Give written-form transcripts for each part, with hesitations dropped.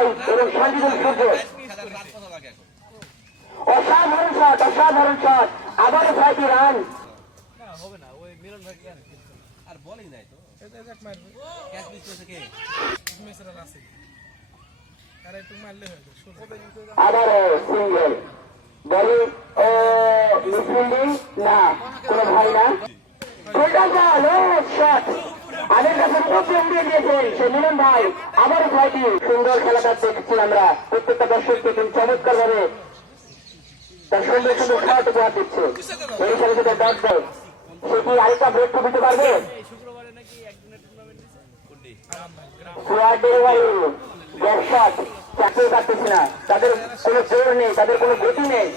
ভাই এবং সঞ্জীবন সূর্য। অসাধারণ শট, অসাধারণ শট, আবারও 6টি রান। আবারও সিঙ্গেল বলিং ও মিসফিল্ডিং না, কোনো ভাই না। আগের কাছে উপরে উড়িয়ে দিয়েছেন সে মিলন ভাই। আবারও 6টি সুন্দর খেলাটা দেখছি আমরা। প্রত্যেকটা দর্শককে তিনি চমৎকার ভাবে তার সুন্দর সুন্দর শট উপহার দিচ্ছে। এই সাথে সাথে ব্যাট বল, সে কি আরেকটা ব্রেক তো দিতে পারবে? ব্যাক শট চাকরি কাটতেছে না, তাদের কোনো জোর নেই, তাদের কোনো গতি নেই।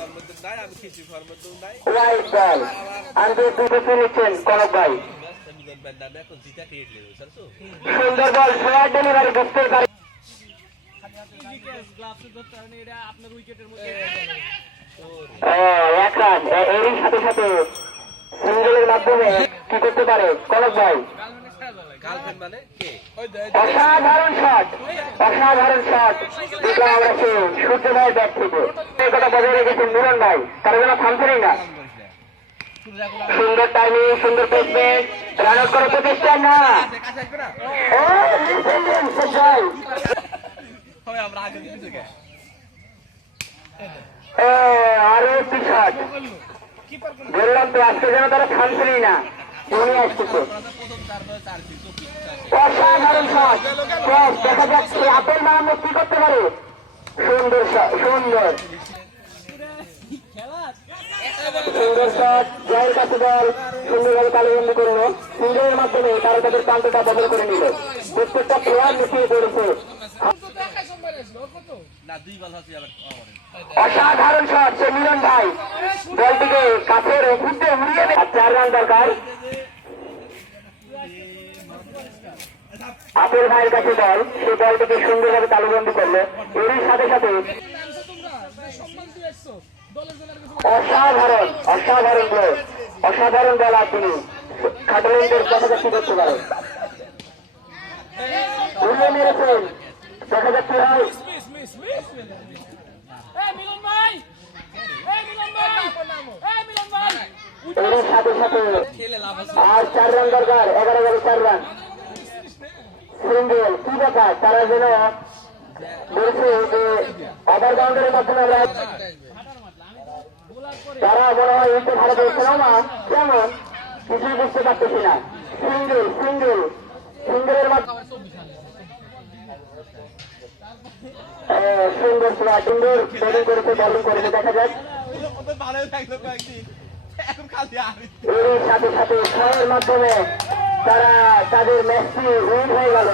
হোয়াইট বল আনতে দুটো নিচ্ছেন কনক ভাই। সুন্দর বল, ফ্লাইট ডেলিভারি বুঝতে পারে। এক রান, এরই সাথে সাথে সিঙ্গেলের মাধ্যমে কি করতে পারে কনক ভাই? অসাধারণ শট, অসাধারণ শট দেখলাম আমরা সূর্য ভাইয়ের ব্যাট থেকে। এই কথা বজায় রেখেছেন মিলন ভাই, তারা যেন থামছেনই না। সুন্দর টাইমিং, সুন্দর প্লেসমেন্ট, রান আউট করার প্রচেষ্টা না। আরো একটি শট, বললাম তো আজকে যেন তারা থামছেনই না, উনি আসতেছে। অসাধারণ শট, দেখা যাচ্ছে আপেল মাহমুদ কি করতে পারে। সুন্দর সুন্দর সুন্দর শট, জয়ের কাছে বল সুন্দরভাবে তালুবন্দি করলো। সিঙ্গেলের মাধ্যমে তারা তাদের প্রান্তটা বদল করে নিল। প্রত্যেকটা প্লেয়ার মিশিয়ে পড়েছে। অসাধারণ শট, সে মিলন ভাই বলটিকে কাছের ঘুরতে উড়িয়ে দেয়। 4 রান দরকার। আপেল ভাইয়ের কাছে বল, সে বলটিকে সুন্দরভাবে তালুবন্দি করলো। এরই সাথে সাথে অসাধারণ অসাধারণ বল, অসাধারণ বল আর তিনি খাটলেন্ডের কাছাকাছি করতে পারেন। উড়িয়ে মেরেছেন, দেখা যাচ্ছে ভাই এর সাথে সাথে আর 4 রান দরকার। 11 বলে 4 রান। সিঙ্গেল কি ব্যাপার, তারা যেন বলছে যে ওভার বাউন্ডারির মাধ্যমে তারা মনে হয় উল্টে ভালো করছিল না, কেমন কিছুই বুঝতে পারতেছি না। সিঙ্গেল সিঙ্গেল সিঙ্গেলের মাধ্যমে সুন্দর সুন্দর বোলিং করেছে, বলিং করেছে। দেখা যাক এর সাথে সাথে ছয়ের মাধ্যমে তারা তাদের ম্যাচটি উইন হয়ে গেল।